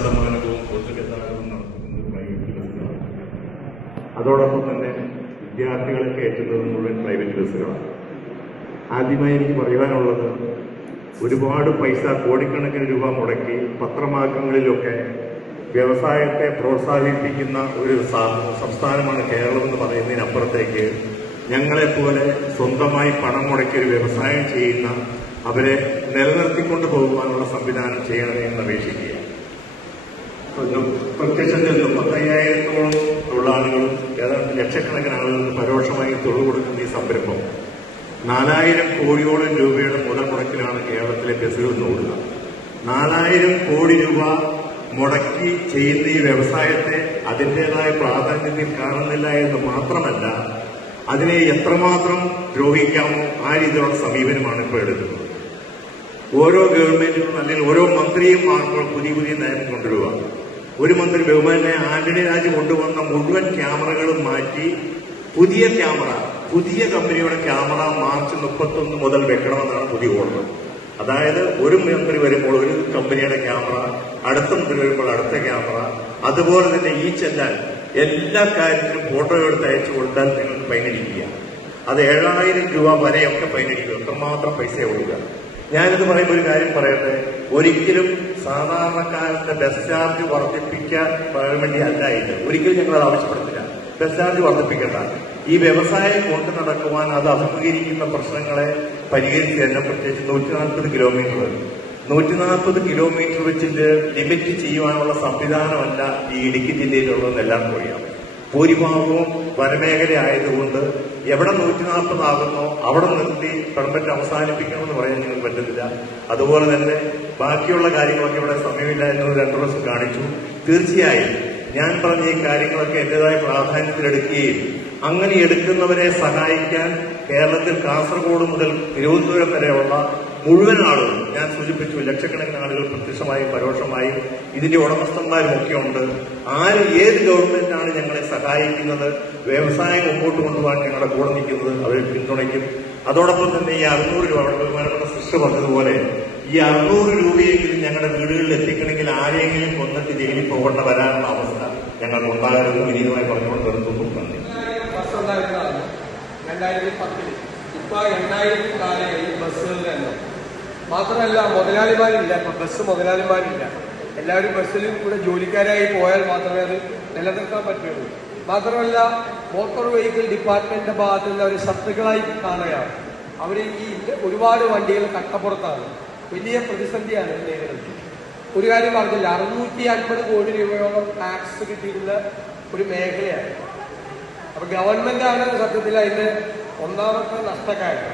ശതമാനവും പൊതുഗതാഗതം നടത്തുന്നത് പ്രൈവറ്റ് ബസ്സുകളാണ്. അതോടൊപ്പം തന്നെ വിദ്യാർത്ഥികളെ കയറ്റുന്നത് മുഴുവൻ പ്രൈവറ്റ് ബസ്സുകളാണ്. ആദ്യമായി എനിക്ക് പറയുവാനുള്ളത്, ഒരുപാട് പൈസ, കോടിക്കണക്കിന് രൂപ മുടക്കി പത്രമാർഗങ്ങളിലൊക്കെ വ്യവസായത്തെ പ്രോത്സാഹിപ്പിക്കുന്ന ഒരു സംസ്ഥാനമാണ് കേരളം എന്ന് പറയുന്നതിനപ്പുറത്തേക്ക് ഞങ്ങളെപ്പോലെ സ്വന്തമായി പണം മുടക്കി ഒരു വ്യവസായം ചെയ്യുന്ന അവരെ നിലനിർത്തിക്കൊണ്ട് പോകുവാനുള്ള സംവിധാനം ചെയ്യണമേ എന്ന് അപേക്ഷിക്കുക. പ്രത്യക്ഷത്തിൽ 35,000-ഓളം തൊഴിലാളികളും ഏതാണ്ട് ലക്ഷക്കണക്കിന് ആളുകൾക്ക് പരോക്ഷമായി തൊഴിൽ കൊടുക്കുന്ന ഈ സംരംഭം 4,000 കോടിയോളം രൂപയുടെ മുതൽ മുടക്കിലാണ് കേരളത്തിലെ ബസ്സുകൾ ഓടുക. 4,000 കോടി രൂപ മുടക്കി ചെയ്യുന്ന ഈ വ്യവസായത്തെ അതിൻ്റെതായ പ്രാധാന്യത്തിൽ കാണുന്നില്ല എന്ന് മാത്രമല്ല, അതിനെ എത്രമാത്രം ദ്രോഹിക്കാമോ ആ രീതിയിലുള്ള സമീപനമാണ് ഇപ്പോൾ എടുക്കുന്നത്. ഓരോ ഗവൺമെന്റിനും അല്ലെങ്കിൽ ഓരോ മന്ത്രിയും മാറുമ്പോൾ പുതിയ പുതിയ നയം കൊണ്ടുവരിക. ഒരു മന്ത്രി ബഹുമാനെ ആന്റണി രാജ് കൊണ്ടുവന്ന മുഴുവൻ ക്യാമറകളും മാറ്റി പുതിയ കമ്പനിയുടെ ക്യാമറ മാർച്ച് 31 മുതൽ വെക്കണമെന്നാണ് പുതിയ ഓർഡർ. അതായത് ഒരു മന്ത്രി വരുമ്പോൾ ഒരു കമ്പനിയുടെ ക്യാമറ, അടുത്ത മന്ത്രി വരുമ്പോൾ അടുത്ത ക്യാമറ, അതുപോലെ തന്നെ ഈ ചെല്ലാൻ എല്ലാ കാര്യത്തിലും ഫോട്ടോ എടുത്ത് അയച്ചു കൊടുത്താൽ നിങ്ങൾക്ക് ഫൈനടിക്കുക. അത് 7,000 രൂപ വരെയൊക്കെ ഫൈനടിക്കുക. എത്രമാത്രം പൈസ കൊടുക്കുക. ഞാനിത് പറയുമ്പോൾ ഒരു കാര്യം പറയട്ടെ, ഒരിക്കലും സാധാരണക്കാരന്റെ ബസ് ചാർജ് വർദ്ധിപ്പിക്കാൻ വേണ്ടി അല്ല ഇത്. ഒരിക്കലും ഞങ്ങളത് ആവശ്യപ്പെടുന്നില്ല. Bus charge വർദ്ധിപ്പിക്കേണ്ട. ഈ വ്യവസായം കൊണ്ടു നടക്കുവാൻ അത് അഭിമുഖീകരിക്കുന്ന പ്രശ്നങ്ങളെ പരിഹരിച്ച് തന്നെ പ്രത്യേകിച്ച് 140 കിലോമീറ്റർ വെച്ചിട്ട് ലിമിറ്റ് ചെയ്യുവാനുള്ള സംവിധാനമല്ല ഈ ഇടുക്കി ജില്ലയിലുള്ളതെന്ന് എല്ലാവർക്കും അറിയാം. ഭൂരിഭാഗവും വനമേഖല ആയതുകൊണ്ട് എവിടെ 140 ആകുന്നോ അവിടെ നിർത്തി പെർമിറ്റ് അവസാനിപ്പിക്കണമെന്ന് പറയാൻ നിങ്ങൾക്ക് പറ്റുന്നില്ല. അതുപോലെ തന്നെ ബാക്കിയുള്ള കാര്യങ്ങളൊക്കെ ഇവിടെ സമയമില്ല എന്നത് 2 പ്രാവശ്യം കാണിച്ചു. തീർച്ചയായും ഞാൻ പറഞ്ഞ ഈ കാര്യങ്ങളൊക്കെ എന്റേതായ പ്രാധാന്യത്തിലെടുക്കുകയും അങ്ങനെ എടുക്കുന്നവരെ സഹായിക്കാൻ കേരളത്തിൽ കാസർഗോഡ് മുതൽ തിരുവനന്തപുരം വരെയുള്ള മുഴുവൻ ആളുകൾ, ഞാൻ സൂചിപ്പിച്ചു, ലക്ഷക്കണക്കിന് ആളുകൾ പ്രത്യക്ഷമായും പരോക്ഷമായും ഇതിന്റെ ഉടമസ്ഥന്മാരും ഒക്കെ ഉണ്ട്. ഏത് ഗവൺമെന്റാണ് ഞങ്ങളെ സഹായിക്കുന്നത്, വ്യവസായം മുമ്പോട്ട് കൊണ്ടുപോകാൻ ഞങ്ങളുടെ കൂടെ നിൽക്കുന്നത്, അവരെ പിന്തുണയ്ക്കും. അതോടൊപ്പം തന്നെ ഈ 600 രൂപ ബഹുമാനപ്പെട്ട സിസ്റ്റർ പറഞ്ഞതുപോലെ ഈ 600 രൂപയെങ്കിലും ഞങ്ങളുടെ വീടുകളിൽ എത്തിക്കണമെങ്കിൽ ആരെങ്കിലും കൊന്നിട്ട് ജയിലിൽ പോകേണ്ട വരാനുള്ള അവസ്ഥ ഞങ്ങൾക്ക് ഉണ്ടാകരുത്. വിനീതമായി പറഞ്ഞുകൊണ്ട് നിർത്തുന്നു. നന്ദി. 2010 ഇപ്പൊ 8,000 കാലങ്ങളിൽ ബസ്സുകളിലല്ല. മാത്രമല്ല മുതലാളിമാരില്ല. ഇപ്പൊ ബസ് മുതലാളിമാരില്ല. എല്ലാവരും ബസ്സിലും കൂടെ ജോലിക്കാരായി പോയാൽ മാത്രമേ അത് നിലനിർത്താൻ പറ്റുള്ളൂ. മാത്രമല്ല മോട്ടോർ വെഹിക്കിൾ ഡിപ്പാർട്ട്മെന്റിന്റെ ഭാഗത്ത് നിന്ന് അവർ ശത്രുക്കളായി കാണുകയാണ്. അവർ ഈ ഒരുപാട് വണ്ടികൾ കട്ടപ്പുറത്താണ്. വലിയ പ്രതിസന്ധിയാണ് നേരിടുന്നത്. ഒരു കാര്യം പറഞ്ഞില്ല, 650 കോടി രൂപയോളം ടാക്സ് കിട്ടിയിരുന്ന ഒരു മേഖലയാണ്. അപ്പൊ ഗവൺമെന്റാണ് സത്യത്തിൽ അതിന്റെ ഒന്നാമത്തെ നഷ്ടക്കാരൻ.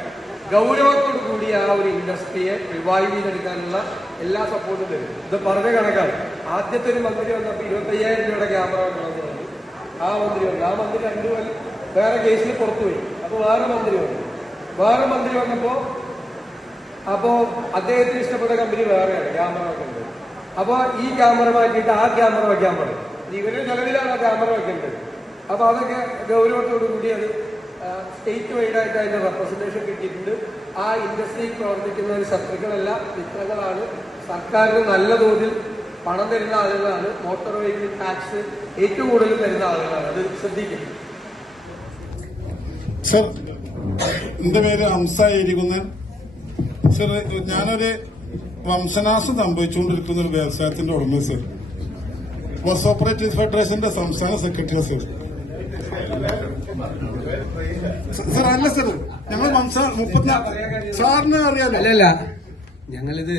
ഗൗരവത്തോടു കൂടി ആ ഒരു ഇൻഡസ്ട്രിയെ റിവൈവ് ചെയ്തെടുക്കാനുള്ള എല്ലാ സപ്പോർട്ടും തരും. ഇത് പറഞ്ഞ കണക്കാണ്. ആദ്യത്തെ ഒരു മന്ത്രി വന്നപ്പോൾ 25,000 രൂപയുടെ ക്യാമറ വന്നു. ആ മന്ത്രി 2 കൊല്ലം വേറെ കേസിൽ പുറത്തുപോയി. അപ്പൊ വേറെ മന്ത്രി വന്നപ്പോ അദ്ദേഹത്തിന് ഇഷ്ടപ്പെട്ട കമ്പനി വേറെയാണ് ക്യാമറ വെക്കേണ്ടത്. അപ്പൊ ഈ ക്യാമറ മാറ്റിയിട്ട് ആ ക്യാമറ വെക്കാൻ പറയും. ഇവരുടെ ചെലവിലാണ് ആ ക്യാമറ വെക്കേണ്ടത്. അപ്പൊ അതൊക്കെ ഗൗരവത്തോടു കൂടി അത് സ്റ്റേറ്റ് വൈഡായിട്ട് അതിന്റെ റെപ്രസെന്റേഷൻ കിട്ടിയിട്ടുണ്ട്. ആ ഇൻഡസ്ട്രിയിൽ പ്രവർത്തിക്കുന്ന ഒരു ശത്രുക്കളല്ല, മിത്രങ്ങളാണ്. സർക്കാരിന് നല്ല തോതിൽ പണം തരുന്ന ആളുകളാണ്. മോട്ടോർ വെഹിക്കിൾ ടാക്സ് ഏറ്റവും കൂടുതൽ തരുന്ന ആളുകളാണ്. അത് ശ്രദ്ധിക്കും. സർ, എന്റെ പേര് ഹംസായിരിക്കുന്ന. സർ, ഞാനൊരു വംശനാശം സംഭവിച്ചുകൊണ്ടിരിക്കുന്ന ഒരു വ്യവസായത്തിന്റെ ഉടമ സർ. ബസ് ഓപ്പറേറ്റേഴ്സ് ഫെഡറേഷന്റെ സംസ്ഥാന സെക്രട്ടറി സർ. സർ അല്ല സർ, ഞങ്ങൾ സാറിന് അറിയാലോ. അല്ലല്ല, ഞങ്ങളിത്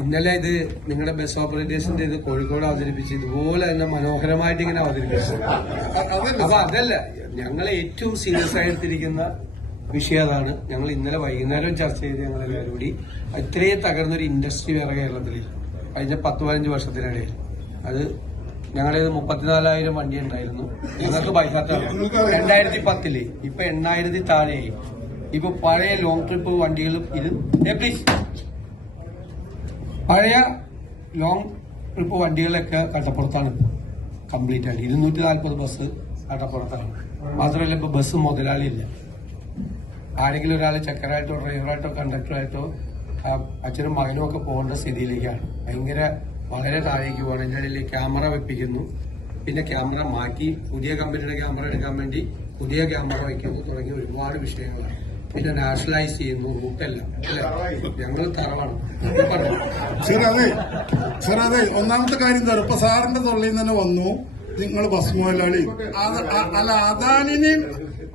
ഇന്നലെ നിങ്ങളുടെ ബസ് ഓപ്പറേറ്റേഴ്സിന്റെ ഇത് കോഴിക്കോട് അവതരിപ്പിച്ച് ഇതുപോലെ തന്നെ മനോഹരമായിട്ട് ഇങ്ങനെ അവതരിപ്പിച്ചു. അപ്പൊ അതല്ല, ഞങ്ങൾ ഏറ്റവും സീരിയസ് ആയിട്ടിരിക്കുന്ന വിഷയം അതാണ്. ഞങ്ങൾ ഇന്നലെ വൈകുന്നേരം ചർച്ച ചെയ്ത് ഞങ്ങളെല്ലാവരും കൂടി ഇത്രയും തകർന്നൊരു ഇൻഡസ്ട്രി വേറെ കേരളത്തിൽ കഴിഞ്ഞ 10-15 വർഷത്തിനിടയിൽ അത് ഞങ്ങളേത് 34,000 വണ്ടി ഉണ്ടായിരുന്നു. ഞങ്ങൾക്ക് ബൈഹാത്താണ് 2010 ഇപ്പൊ 8,000 താഴെയായി. ഇപ്പൊ പഴയ ലോങ് ട്രിപ്പ് വണ്ടികളും പഴയ ലോങ് ട്രിപ്പ് വണ്ടികളൊക്കെ കട്ടപ്പുറത്താണ് കംപ്ലീറ്റ് ആയിട്ട്. 240 ബസ് കട്ടപ്പുറത്താണ്. മാത്രമല്ല ഇപ്പൊ ബസ് മുതലാളിയില്ല. ആരെങ്കിലും ഒരാൾ ചക്കറായിട്ടോ ഡ്രൈവറായിട്ടോ കണ്ടക്ടറായിട്ടോ അച്ഛനും മകനും ഒക്കെ പോകേണ്ട സ്ഥിതിയിലേക്കാണ്. ഭയങ്കര വളരെ താഴേക്ക് പോകണം. അതിൻ്റെ ഇടയിൽ ക്യാമറ വെപ്പിക്കുന്നു, പിന്നെ ക്യാമറ മാറ്റി പുതിയ കമ്പനിയുടെ ക്യാമറ എടുക്കാൻ വേണ്ടി പുതിയ ക്യാമറ വയ്ക്കുന്നു തുടങ്ങിയ ഒരുപാട് വിഷയങ്ങളാണ്. പിന്നെ നാഷണലൈസ് ചെയ്യുന്നു റൂട്ടെല്ലാം. ഞങ്ങൾ തറവാണ് പറഞ്ഞു. സാർ അതെ ഒന്നാമത്തെ കാര്യം എന്താ ഇപ്പൊ സാറിന്റെ തൊള്ളിയിൽ തന്നെ വന്നു നിങ്ങൾ ബസ് മുതലാളി. അല്ല, അദാനിനെയും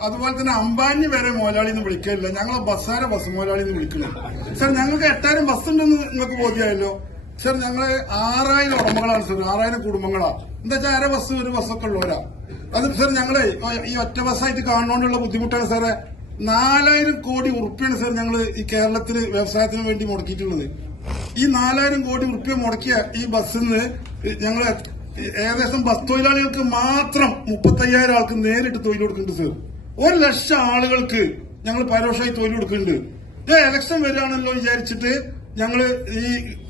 അതുപോലെ തന്നെ അംബാനി വരെ മുതലാളി എന്ന് വിളിക്കില്ല, ഞങ്ങളെ ബസ്സാരെ ബസ് മുതലാളി എന്ന് വിളിക്കണം. സാർ ഞങ്ങൾക്ക് 8000 ബസ് ഉണ്ടെന്ന് നിങ്ങൾക്ക് ബോധ്യമായല്ലോ. സാർ ഞങ്ങള് 6000 ഉടമകളാണ് സാർ, 6000 കുടുംബങ്ങളാ. എന്താ വെച്ചാൽ അര ബസ് ഒരു ബസ്സൊക്കെ ഉള്ളവരാ. അത് സാർ ഞങ്ങള് ഈ ഒറ്റ ബസ്സായിട്ട് കാണുന്നോണ്ടുള്ള ബുദ്ധിമുട്ടാണ് സാറേ. 4000 കോടി ഉറുപ്പിയാണ് സാർ ഞങ്ങള് ഈ കേരളത്തില് വ്യവസായത്തിന് വേണ്ടി മുടക്കിയിട്ടുള്ളത്. ഈ 4000 കോടി ഉറുപ്പ്യ മുടക്കിയ ഈ ബസ്സിന്ന് ഞങ്ങള് ഏകദേശം ബസ് തൊഴിലാളികൾക്ക് മാത്രം 35,000 ആൾക്ക് നേരിട്ട് തൊഴിൽ കൊടുക്കുന്നുണ്ട് സാർ. 1,00,000 ആളുകൾക്ക് ഞങ്ങൾ പരോക്ഷമായി തൊഴിൽ കൊടുക്കുന്നുണ്ട്. ഇലക്ഷൻ വരികയാണല്ലോ വിചാരിച്ചിട്ട് ഞങ്ങള് ഈ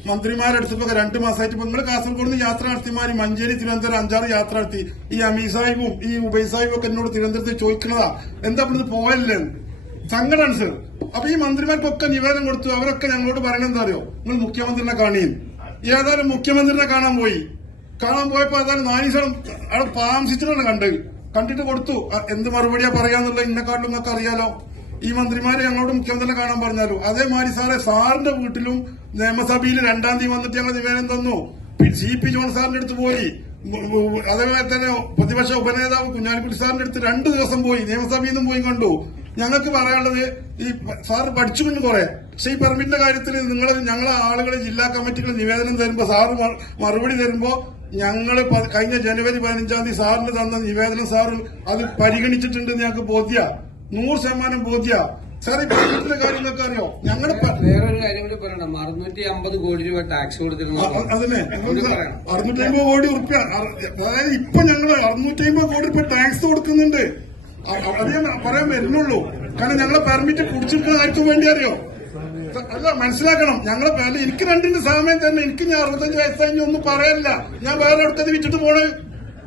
മന്ത്രിമാരെടുത്തപ്പോ 2 മാസമായിട്ട് ഇപ്പൊ നിങ്ങള് കാസർഗോഡ് നിന്ന് യാത്ര നടത്തിമാര് മഞ്ചേരി തിരുവനന്തപുരം 5-6 യാത്ര നടത്തി. ഈ അമീർ സാഹിബും ഈ ഉബൈ സാഹിബും ഒക്കെ എന്നോട് തിരുവനന്തപുരത്ത് ചോദിക്കുന്നതാ എന്താ ഇവിടുന്ന് പോയല്ലേ സങ്കടമാണ് സാർ. അപ്പൊ ഈ മന്ത്രിമാർക്കൊക്കെ നിവേദനം കൊടുത്തു. അവരൊക്കെ ഞങ്ങളോട് പറയണത് എന്താ അറിയോ, നിങ്ങൾ മുഖ്യമന്ത്രിനെ കാണിയും. ഏതായാലും മുഖ്യമന്ത്രിനെ കാണാൻ പോയപ്പോ ഏതായാലും 4 ദിവസം അവിടെ താമസിച്ചിട്ടാണ് കണ്ടിട്ട് കൊടുത്തു. എന്ത് മറുപടിയാ പറയാന്നുള്ള ഇന്നെക്കാട്ടിലും നിങ്ങൾക്ക് അറിയാലോ. ഈ മന്ത്രിമാരെ ഞങ്ങളോട് മുഖ്യമന്ത്രിനെ കാണാൻ പറഞ്ഞാലോ. അതേമാതിരി സാറിന്റെ വീട്ടിലും നിയമസഭയിൽ 2-ാം തീയതി വന്നിട്ട് ഞങ്ങൾ നിവേദനം തന്നു. CP ജോൺ സാറിന്റെ അടുത്ത് പോയി. അതേപോലെ തന്നെ പ്രതിപക്ഷ ഉപനേതാവ് കുഞ്ഞാലിക്കുട്ടി സാറിന്റെ അടുത്ത് 2 ദിവസം പോയി, നിയമസഭയിൽ നിന്നും പോയി കണ്ടു. ഞങ്ങൾക്ക് പറയാനുള്ളത് ഈ സാറ് പഠിച്ചുകൊണ്ട് കുറെ, പക്ഷെ ഈ പെർമിറ്റിന്റെ കാര്യത്തിൽ ഞങ്ങളെ ആളുകൾ ജില്ലാ കമ്മിറ്റികൾ നിവേദനം തരുമ്പോ സാറ് മറുപടി തരുമ്പോ ഞങ്ങള് കഴിഞ്ഞ ജനുവരി 15-ാം തീയതി സാറിന് തന്ന നിവേദനം സാറ് അത് പരിഗണിച്ചിട്ടുണ്ട് ഞങ്ങൾക്ക് ബോധ്യ, 100% ബോധ്യ. സാർ ഈ പെർമിറ്റിന്റെ കാര്യങ്ങളൊക്കെ അറിയോ? ഞങ്ങളുടെ വേറൊരു കാര്യം കൂടി പറയണം. 650 കോടി രൂപ ടാക്സ് കൊടുത്തിരുന്നു. അതിനെ 650 കോടി ഉറുപ്പ്യ, അതായത് ഇപ്പൊ ഞങ്ങൾ 650 കോടി രൂപ ടാക്സ് കൊടുക്കുന്നുണ്ട്. അത് ഞാൻ പറയാൻ വരുന്നുള്ളൂ. കാരണം ഞങ്ങളെ പെർമിറ്റ് കുടിച്ചിട്ടുള്ള കാര്യത്തിന് വേണ്ടി അറിയോ? അല്ല, മനസ്സിലാക്കണം. ഞങ്ങളെ എനിക്ക് 2ന്റെ സമയം തന്നെ എനിക്ക് ഞാൻ 65 വയസ്സായി ഒന്നും പറയാനില്ല. ഞാൻ വേറെ അടുത്തത് വിറ്റിട്ട് പോണ്.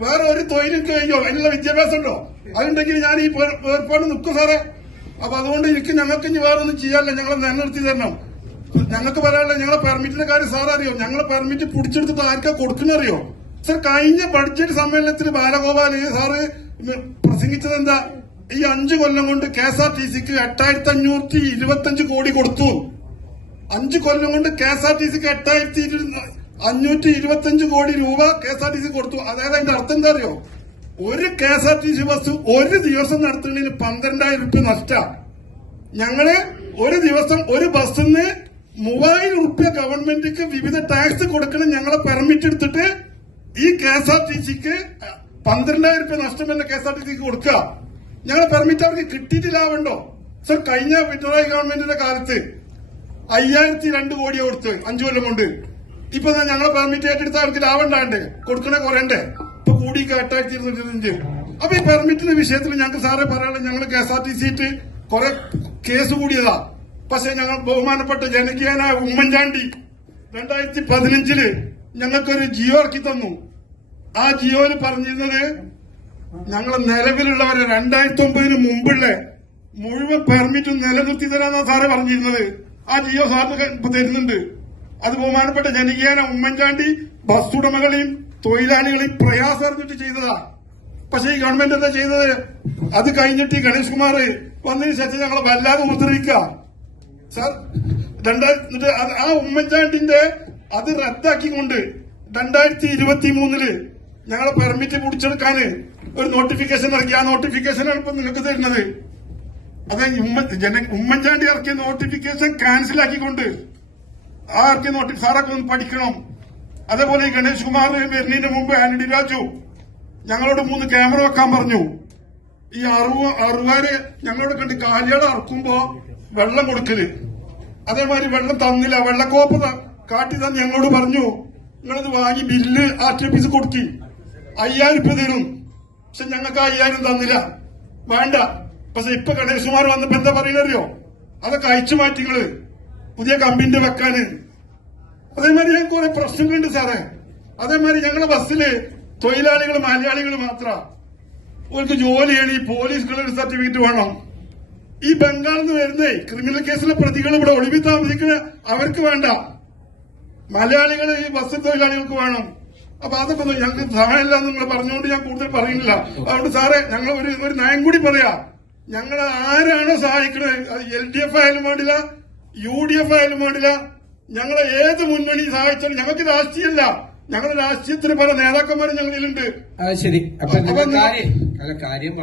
വേറെ ഒരു തൊഴിലും കഴിഞ്ഞോ അതിനുള്ള വിദ്യാഭ്യാസം ഉണ്ടോ? അതുണ്ടെങ്കിൽ ഞാൻ ഈ ഏർപ്പാട് നിൽക്കും സാറേ. അപ്പൊ അതുകൊണ്ട് ഞങ്ങൾക്ക് ഇനി വേറെ ഒന്നും ചെയ്യാനില്ല. ഞങ്ങളെ നിലനിർത്തി തരണം. ഞങ്ങൾക്ക് പറയാനുള്ള ഞങ്ങളെ പെർമിറ്റിന്റെ കാര്യം സാർ അറിയോ? ഞങ്ങളെ പെർമിറ്റ് പിടിച്ചെടുത്തിട്ട് ആർക്കാ കൊടുക്കുന്നറിയോ? സാർ കഴിഞ്ഞ ബഡ്ജറ്റ് സമ്മേളനത്തിൽ ബാലഗോപാൽ സാറ് പ്രസംഗിച്ചത് എന്താ? ഈ 5 കൊല്ലം കൊണ്ട് KSRTCക്ക് 8525 കോടി കൊടുത്തു. 5 കൊല്ലം കൊണ്ട് KSRTCക്ക് 8525 കോടി രൂപ KSRTC കൊടുത്തു. അതായത് അതിന്റെ അർത്ഥം എന്താ അറിയോ? ഒരു KSRTC ബസ് ഒരു ദിവസം നടത്തുന്നതിന് 12,000 രൂപ നഷ്ട. ഞങ്ങള് ഒരു ദിവസം ഒരു ബസ്സിന് 3,000 രൂപ ഗവൺമെന്റിക്ക് വിവിധ ടാക്സ് കൊടുക്കണം. ഞങ്ങളെ പെർമിറ്റ് എടുത്തിട്ട് ഈ KSRTCക്ക് 12,000 രൂപ നഷ്ടം തന്നെ KSRTCക്ക് കൊടുക്കുക. ഞങ്ങളെ പെർമിറ്റ് അവർക്ക് കിട്ടിയിട്ട് ലാഭമുണ്ടോ? സർ, കഴിഞ്ഞ പിണറായി ഗവൺമെന്റിന്റെ കാലത്ത് 5,002 കോടി കൊടുത്ത് 5 കൊല്ലം കൊണ്ട്. ഇപ്പൊ ഞങ്ങളെ പെർമിറ്റ് ഏറ്റെടുത്ത് അവർക്ക് ലാഭം ഉണ്ടാകണ്ടേ? കൊടുക്കണേ കുറയണ്ടേ? ഇപ്പൊ കൂടി 8,225. അപ്പൊ ഈ പെർമിറ്റിന്റെ വിഷയത്തിൽ ഞങ്ങൾക്ക് സാറേ പറയാനുള്ളത്, ഞങ്ങൾ KSRTC കുറെ കേസ് കൂടിയതാ. പക്ഷെ ഞങ്ങൾ ബഹുമാനപ്പെട്ട ജനകീയനായ ഉമ്മൻചാണ്ടി 2015 ഞങ്ങൾക്കൊരു ജിയോ ഇറക്കി തന്നു. ആ ജിയോയിൽ പറഞ്ഞിരുന്നത് ഞങ്ങൾ നിലവിലുള്ളവരെ 2009 മുമ്പുള്ള മുഴുവൻ പെർമിറ്റും നിലനിർത്തി തരാന്നാണ് സാറ് പറഞ്ഞിരുന്നത്. ആ ജിയോ സാറിന് ഇപ്പൊ തരുന്നുണ്ട്. അത് ബഹുമാനപ്പെട്ട ജനകീയന ഉമ്മൻചാണ്ടി ബസ് ഉടമകളെയും തൊഴിലാളികളെയും പ്രയാസം അറിഞ്ഞിട്ട് ചെയ്തതാ. പക്ഷെ ഈ ഗവൺമെന്റ് എന്താ ചെയ്തത്? അത് കഴിഞ്ഞിട്ട് ഈ ഗണേഷ് കുമാർ വന്നതിന് ശേഷം ഞങ്ങളെ വല്ലാതെ ഉപദ്രവിക്കുക സാർ. ആ ഉമ്മൻചാണ്ടിന്റെ അത് റദ്ദാക്കിക്കൊണ്ട് 2023 ഞങ്ങളെ പെർമിറ്റ് പിടിച്ചെടുക്കാന് ഒരു നോട്ടിഫിക്കേഷൻ ഇറക്കി. ആ നോട്ടിഫിക്കേഷനാണ് ഇപ്പൊ നിങ്ങൾക്ക് തരുന്നത്. അത് ഉമ്മൻചാണ്ടി ഇറക്കിയ നോട്ടിഫിക്കേഷൻ ക്യാൻസൽ ആക്കിക്കൊണ്ട് ആ ഇറക്കിയ സാറൊക്കെ ഒന്ന് പഠിക്കണം. അതേപോലെ ഈ ഗണേഷ് കുമാർ വരുന്നതിന് മുമ്പ് ആന്റണി രാജു ഞങ്ങളോട് 3 ക്യാമറ വെക്കാൻ പറഞ്ഞു. ഈ അറുകാര് ഞങ്ങളോട് കണ്ട് കാലിയാട് ഇറക്കുമ്പോ വെള്ളം കൊടുക്കല്, അതേമാതിരി വെള്ളം തന്നില്ല. വെള്ളക്കോപ്പ് കാട്ടി തന്നെ ഞങ്ങളോട് പറഞ്ഞു നിങ്ങളിത് വാങ്ങി ബില്ല് RTPC കൊടുക്കി 5,000 രൂപ തരും. പക്ഷെ ഞങ്ങൾക്ക് 5,000 തന്നില്ല, വേണ്ട. പക്ഷെ ഇപ്പൊ ഗണേഷ് കുമാർ വന്നപ്പോ എന്താ പറയുന്നറിയോ? അതൊക്കെ അയച്ചു മാറ്റിങ്ങള് പുതിയ കമ്പനിന്റെ വെക്കാന്. അതേമാതിരി ഞങ്ങൾക്ക് കുറെ പ്രശ്നങ്ങളുണ്ട് സാറേ. അതേമാതിരി ഞങ്ങളുടെ ബസ്സില് തൊഴിലാളികൾ മലയാളികൾ മാത്രം അവർക്ക് ജോലി ചെയ്യണം. ഈ പോലീസ് ക്ലിയറൻസ് സർട്ടിഫിക്കറ്റ് വേണം. ഈ ബംഗാളിൽ നിന്ന് വരുന്നേ ക്രിമിനൽ കേസിലെ പ്രതികൾ ഇവിടെ ഒളിവിൽ താമസിക്കുന്ന അവർക്ക് വേണ്ട. മലയാളികൾ ഈ ബസ് തൊഴിലാളികൾക്ക് വേണം. അപ്പൊ അതൊക്കെ ഞങ്ങൾക്ക് സഹായമില്ല എന്ന് നിങ്ങൾ പറഞ്ഞുകൊണ്ട് ഞാൻ കൂടുതൽ പറയുന്നില്ല. അതുകൊണ്ട് സാറേ ഞങ്ങൾ ഒരു നയം കൂടി പറയാ, ഞങ്ങൾ ആരാണോ സഹായിക്കുന്നത്, അത് LDF ആയാലും വേണ്ടില്ല, UDF ആയാലും വേണ്ടില്ല, ഞങ്ങളെ ഏത് മുന്നണി സഹായിച്ചാലും ഞങ്ങൾക്ക് രാഷ്ട്രീയമല്ല, ഞങ്ങളുടെ രാഷ്ട്രീയത്തിന് പല നേതാക്കന്മാരും ഞങ്ങളിലുണ്ട്. ശരി. കാര്യം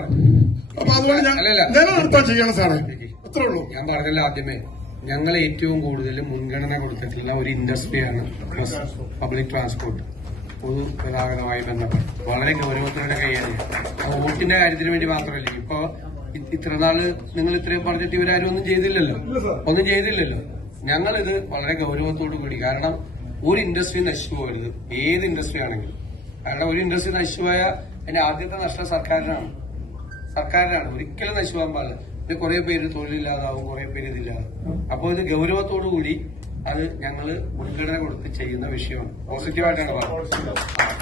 അപ്പൊ അതുകൊണ്ട് ഞാൻ നിലനിർത്താൻ ചെയ്യണം സാറേ, അത്രേ ഉള്ളൂ. ഞാൻ പറഞ്ഞല്ലോ ആദ്യമേ, ഞങ്ങൾ ഏറ്റവും കൂടുതൽ മുൻഗണന കൊടുത്തിട്ടുള്ള ഒരു ഇൻഡസ്ട്രിയാണ് പബ്ലിക് ട്രാൻസ്പോർട്ട്, പൊതുഗതാഗതവുമായി ബന്ധപ്പെട്ട് വളരെ ഗൗരവത്തോടെ കൈകാര്യം. വോട്ടിന്റെ കാര്യത്തിന് വേണ്ടി മാത്രമല്ല, ഇപ്പൊ ഇത്രനാള് നിങ്ങൾ ഇത്രയും പറഞ്ഞിട്ട് ഇവരാരും ഒന്നും ചെയ്തില്ലല്ലോ. ഞങ്ങളിത് വളരെ ഗൗരവത്തോടു കൂടി, കാരണം ഒരു ഇൻഡസ്ട്രി നശിച്ചു പോകരുത്, ഏത് ഇൻഡസ്ട്രി ആണെങ്കിലും. കാരണം ഒരു ഇൻഡസ്ട്രി നശിച്ചു പോയാൽ അതിന്റെ ആദ്യത്തെ നഷ്ടം സർക്കാരിനാണ്. ഒരിക്കലും നശിച്ചു പോകാൻ പാടില്ല. ഇത് കുറെ പേര് തൊഴിലില്ലാതാവും, കുറെ പേര് ഇതില്ലാതാവും. അപ്പോൾ ഇത് ഗൗരവത്തോടു കൂടി അത് ഞങ്ങള് മുൻഗണന കൊടുത്ത് ചെയ്യുന്ന വിഷയമാണ്. പോസിറ്റീവായിട്ടാണ് പറഞ്ഞത്.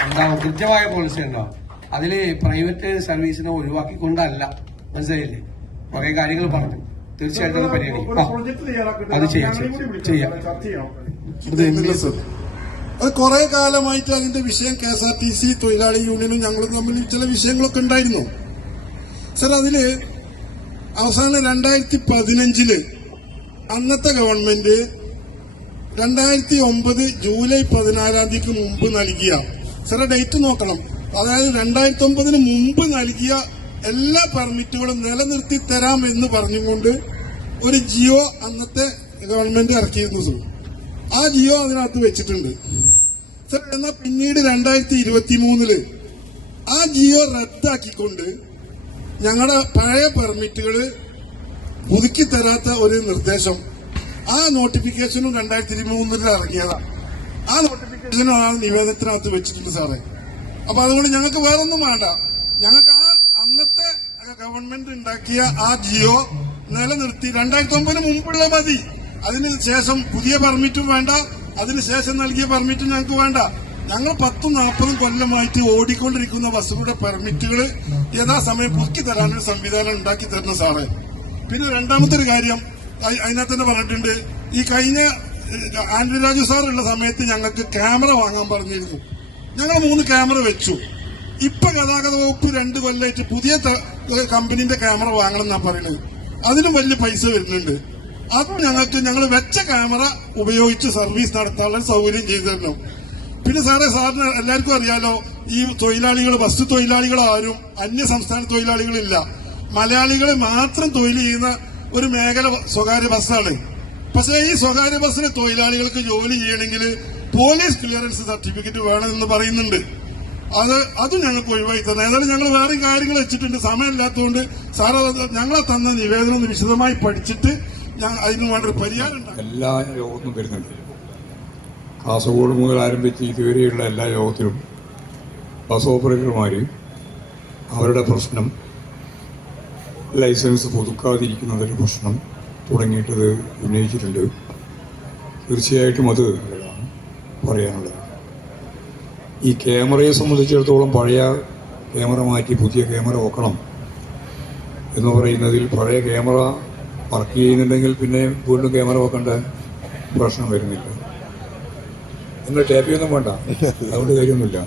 ഉണ്ടാവും, കൃത്യമായ പോളിസി ഉണ്ടാവും. അതില് പ്രൈവറ്റ് സർവീസിനെ ഒഴിവാക്കിക്കൊണ്ടല്ല, മനസ്സിലായില്ലേ? കുറെ കാര്യങ്ങൾ പറഞ്ഞു. തീർച്ചയായിട്ടും അത് പരിഗണിക്കും. അത് ചെയ്യാം. അത് കുറെ കാലമായിട്ട് അതിന്റെ വിഷയം KSRTC തൊഴിലാളി യൂണിയനും ഞങ്ങളും തമ്മിൽ ചില വിഷയങ്ങളൊക്കെ ഉണ്ടായിരുന്നു സർ. അതില് അവസാനം 2015 അന്നത്തെ ഗവൺമെന്റ് 2009 ജൂലൈ 14 മുമ്പ് നൽകിയ, സാറേ ഡേറ്റ് നോക്കണം, അതായത് 2009 മുമ്പ് നൽകിയ എല്ലാ പെർമിറ്റുകളും നിലനിർത്തി തരാം എന്ന് പറഞ്ഞുകൊണ്ട് ഒരു ജിയോ അന്നത്തെ ഗവൺമെന്റ് ഇറക്കിയിരുന്നു സർ. ആ ജിയോ അതിനകത്ത് വെച്ചിട്ടുണ്ട് സർ. എന്നാൽ പിന്നീട് 2023 ആ ജിയോ റദ്ദാക്കിക്കൊണ്ട് ഞങ്ങളുടെ പഴയ പെർമിറ്റുകൾ പുതുക്കി തരാത്ത ഒരു നിർദ്ദേശം, ആ നോട്ടിഫിക്കേഷനും 2023 ഇറങ്ങിയതാണ്. ആ നോട്ടിഫിക്കേഷനും ആ നിവേദനത്തിനകത്ത് വെച്ചിട്ടുണ്ട് സാറേ. അപ്പൊ അതുകൊണ്ട് ഞങ്ങൾക്ക് വേറൊന്നും വേണ്ട, ഞങ്ങൾക്ക് ആ അന്നത്തെ ഗവൺമെന്റ് ഉണ്ടാക്കിയ ആ ജിയോ നിലനിർത്തി 2009 മുമ്പുള്ള മതി. അതിന് ശേഷം പുതിയ പെർമിറ്റും വേണ്ട, അതിനുശേഷം നൽകിയ പെർമിറ്റും ഞങ്ങൾക്ക് വേണ്ട. ഞങ്ങൾ 10-40 കൊല്ലമായിട്ട് ഓടിക്കൊണ്ടിരിക്കുന്ന ബസ്സുകളുടെ പെർമിറ്റുകൾ യഥാസമയം പുതുക്കി തരാനൊരു സംവിധാനം ഉണ്ടാക്കി തരുന്ന സാറേ. പിന്നെ രണ്ടാമത്തെ ഒരു കാര്യം അതിനകത്ത് തന്നെ പറഞ്ഞിട്ടുണ്ട്, ഈ കഴിഞ്ഞ ആന്റണി രാജു സാറുള്ള സമയത്ത് ഞങ്ങൾക്ക് ക്യാമറ വാങ്ങാൻ പറഞ്ഞിരുന്നു. ഞങ്ങൾ 3 ക്യാമറ വെച്ചു. ഇപ്പൊ ഗതാഗത വകുപ്പ് 2 കൊല്ലമായിട്ട് പുതിയ കമ്പനീന്റെ ക്യാമറ വാങ്ങണം എന്നാ പറയുന്നത്. അതിനും വലിയ പൈസ വരുന്നുണ്ട്. അതും ഞങ്ങൾ വെച്ച ക്യാമറ ഉപയോഗിച്ച് സർവീസ് നടത്താനുള്ള സൗകര്യം ചെയ്തു തരണം. പിന്നെ സാറിന് എല്ലാവർക്കും അറിയാലോ, ഈ തൊഴിലാളികൾ, ബസ് തൊഴിലാളികൾ ആരും അന്യ സംസ്ഥാന തൊഴിലാളികളില്ല. മലയാളികളെ മാത്രം തൊഴിൽ ചെയ്യുന്ന ഒരു മേഖല സ്വകാര്യ ബസ്സാണ്. പക്ഷേ ഈ സ്വകാര്യ ബസ്സിലെ തൊഴിലാളികൾക്ക് ജോലി ചെയ്യണമെങ്കിൽ പോലീസ് ക്ലിയറൻസ് സർട്ടിഫിക്കറ്റ് വേണമെന്ന് പറയുന്നുണ്ട്. അത് ഞങ്ങൾക്ക് ഒഴിവാക്കി തന്നെ. ഏതായാലും ഞങ്ങൾ വേറെ കാര്യങ്ങൾ വെച്ചിട്ടുണ്ട്, സമയമില്ലാത്തതുകൊണ്ട് സാറ് ഞങ്ങളെ തന്ന നിവേദനം ഒന്ന് വിശദമായി പഠിച്ചിട്ട് അതിന് വേണ്ട ഒരു പരിഹാരം ഉണ്ടാകും. എല്ലാ യോഗത്തിനും വരുന്നുണ്ട്. കാസർഗോഡ് മുതൽ ആരംഭിച്ച് ഇതുവരെയുള്ള എല്ലാ യോഗത്തിലും ബസ് ഓപ്പറേറ്റർമാർ അവരുടെ പ്രശ്നം, ലൈസൻസ് പുതുക്കാതിരിക്കുന്നതിൻ്റെ പ്രശ്നം തുടങ്ങിയിട്ടത് ഉന്നയിച്ചിട്ടുണ്ട്. തീർച്ചയായിട്ടും അത് നല്ലതാണ് പറയാനുള്ളത്. ഈ ക്യാമറയെ സംബന്ധിച്ചിടത്തോളം പഴയ ക്യാമറ മാറ്റി പുതിയ ക്യാമറ വെക്കണം എന്ന് പറയുന്നതിൽ പഴയ ക്യാമറ വർക്ക് ചെയ്യുന്നുണ്ടെങ്കിൽ പിന്നെ വീണ്ടും ക്യാമറ വെക്കേണ്ട പ്രശ്നം വരുന്നില്ല. നിങ്ങൾ ടാപ്പിയൊന്നും വേണ്ട, അതുകൊണ്ട് കാര്യമൊന്നുമില്ല.